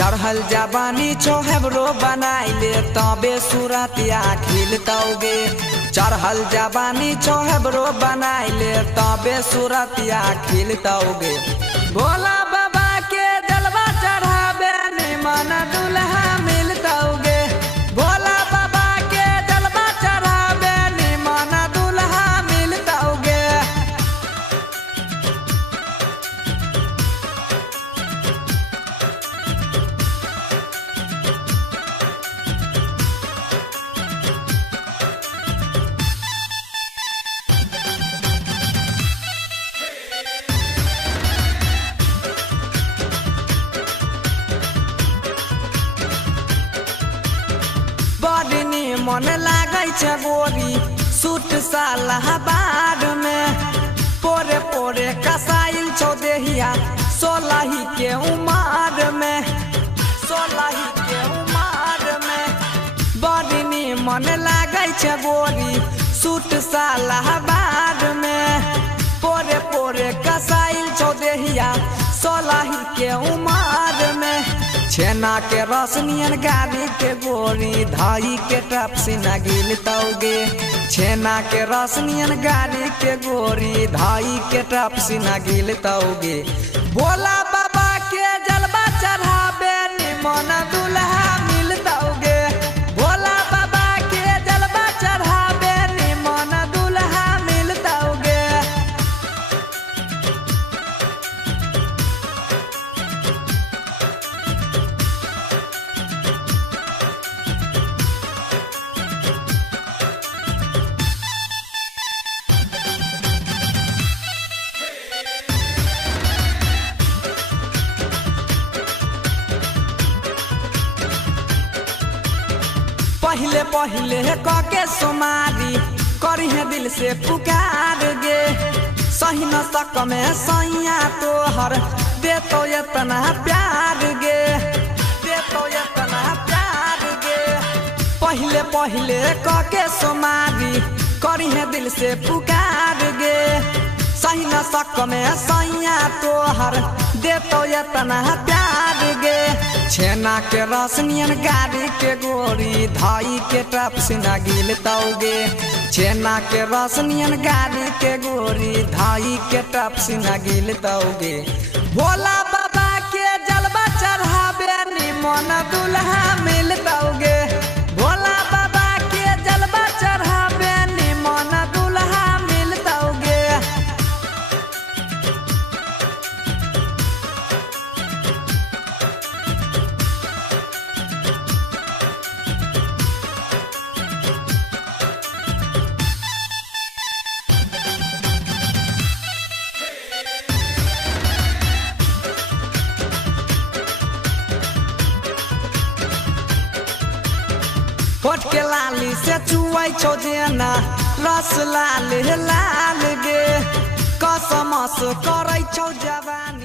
चढ़ल जवानी छोहबरो बनाइले तबे सूरतिया खिलतौगे। चढ़ल जवानी छोहबरो बनाइले तबे सूरतिया खिलतौगे। भोला बाबा के जलवा चढ़ाबे निमन दुल्हा मिलतौगे। भोला बाबा के जलवा चढ़ाबे निमन दुल्हा मिलतौगे। बड़ी निमन लागै छै गोरी सूट सालाबाद में। पोरे पोरे कसाइल छौ देहिया सोलही के उमार में। सोलही के उमार में बड़ी निमन लागै छै गोरी सूट सालाबाद में। पोरे पोरे कसाइल छौ देहिया सोलही के उमार में। छेना के रसनियन गाड़ी के गोरी धाई के टप से नगिल तौगे। छेना के रसनियन गाड़ी के गोरी धाई के टप से नगिल तौगे। भोला बाबा के जलवा चढ़ाबे निमन दुल्हा मिलतौगे। भोला बाबा के जलवा चढ़ाबे निमन दुल्हा मिलतौगे। पहले पहले कके सोमारी करिहे दिल से पुकार गे। सही न सक में सैया तोहर देतो इतना प्यार गे। देतो इतना प्यार गे। पहले पहले कके सोमारी करिहे दिल से पुकार गे। सही न सक में सैया तोहर देतो इतना प्यार गे। छेना के रसनियन गाड़ी के गोरी धाई के टप से नगिल तौगे। छेना के रसनियन गाड़ी के गोरी धाई के टप से नगिल तौगे। भोला बाबा के जलवा चढ़ाबे निमन दुल्हा मिलतौगे। भोला बाबा के जलवा चढ़ाबे निमन दुल्हा मिलतौगे। होठ के लाली से चुआई छौ जेना रस लाल लाल गे। कसमस करै छौ जवानी।